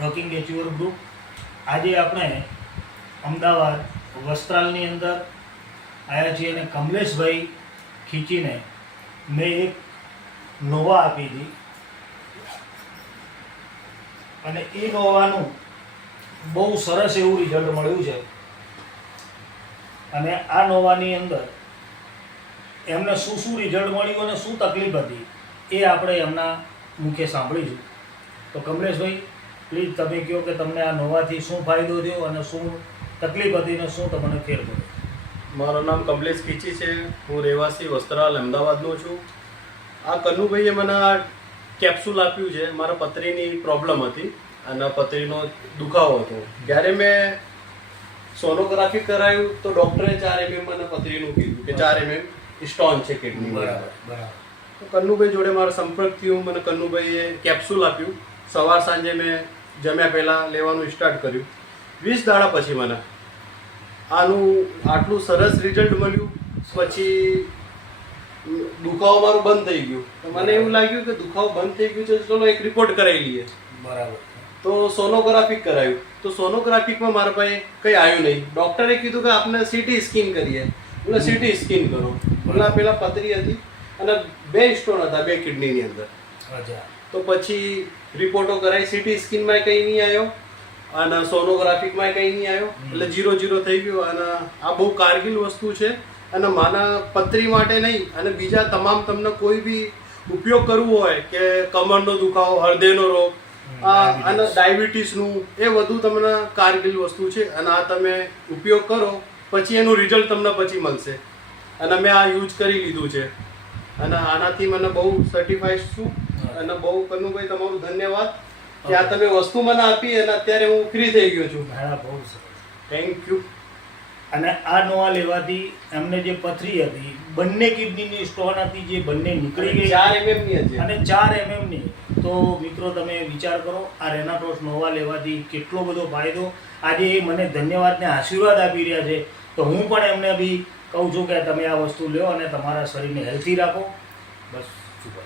rocking achiever group આજે આપણે અમદાવાદ વસ્ત્રાલની અંદર આવ્યા છીએ અને કમલેશભાઈ ખીચીને મેં એક નોવા આપી હતી અને એ નોવાનું બહુ સરસ એવું રિઝલ્ટ મળ્યું છે અને આ નોવાની અંદર એમને શું શું રિઝલ્ટ મળ્યું અને શું તકલીફ હતી એ આપણે એમના મુખે સાંભળીશું તો કમલેશભાઈ પ્લીઝ તમે કહો કે તમને આ નોવાથી શું ફાયદો થયો અને શું તકલીફ હતી અને શું તમને ફેર પડ્યો મારું નામ કમલેશ કીચી છે હું રહેવાસી વસ્ત્રાલ અમદાવાદનો છું આ કનુભાઈએ મને આ કેપ્સ્યુલ આપ્યું છે મારા પતરીની પ્રોબ્લેમ હતી અને પથરીનો દુખાવો હતો જ્યારે મેં સોનોગ્રાફી કરાયું તો ડૉક્ટરે ચાર એમએમ મને પતરીનું કીધું કે ચાર એમએમ સ્ટોન છે કિડની બરાબર બરાબર કન્નુભાઈ જોડે મારો સંપર્ક થયો મને કન્નુભાઈએ કેપ્સ્યુલ આપ્યું સવાર સાંજે મેં જમ્યા પહેલાં લેવાનું સ્ટાર્ટ કર્યું વીસ દાડા પછી મને આનું આટલું સરસ રિઝલ્ટ મળ્યું પછી દુખાવો મારું બંધ થઈ ગયું તો મને એવું લાગ્યું કે દુખાવો બંધ થઈ ગયું છે ચલો એક રિપોર્ટ કરાવી લઈએ બરાબર તો સોનોગ્રાફિક કરાયું તો સોનોગ્રાફિકમાં મારા પાસે કંઈ આવ્યું નહીં ડૉક્ટરે કીધું કે આપણે સીટી સ્કીન કરીએ એટલે સીટી સ્કીન કરો પેલા પહેલાં પથરી હતી અને બે સ્ટોન હતા બે કિડનીની અંદર તો પછી રિપોર્ટો કરાઈ સીટી સ્કીનમાં કંઈ નહીં આવ્યો અને સોનોગ્રાફિકમાં કંઈ નહીં આવ્યો એટલે જીરો જીરો થઈ ગયો અને આ બહુ કારગીલ વસ્તુ છે અને માના પથરી માટે નહીં અને બીજા તમામ તમને કોઈ બી ઉપયોગ કરવો હોય કે કમરનો દુખાવો હૃદયનો રોગ અને ડાયાબિટીસનું એ વધુ તમને કારગીલ વસ્તુ છે અને આ તમે ઉપયોગ કરો પછી એનું રિઝલ્ટ તમને પછી મળશે અને મેં આ યુઝ કરી લીધું છે અને આનાથી મને બહુ સર્ટિફાઈડ છું અને બહુ કનુભાઈ તમારું ધન્યવાદ કે આ તમે વસ્તુ મને આપી અને અત્યારે હું ફ્રી થઈ ગયો છું હા બહુ થેન્ક યુ અને આ નોવા લેવાથી એમને જે પથરી હતી બંને કિડનીની સ્ટોન હતી જે બંને નીકળી ગઈ ચાર એમએમની હતી અને ચાર એમએમની તો મિત્રો તમે વિચાર કરો આ રેનાટોસ નોવા લેવાથી કેટલો બધો ફાયદો આજે એ મને ધન્યવાદને આશીર્વાદ આપી રહ્યા છે તો હું પણ એમને બી કહું છું કે તમે આ વસ્તુ લ્યો અને તમારા શરીરને હેલ્ધી રાખો બસ સુપર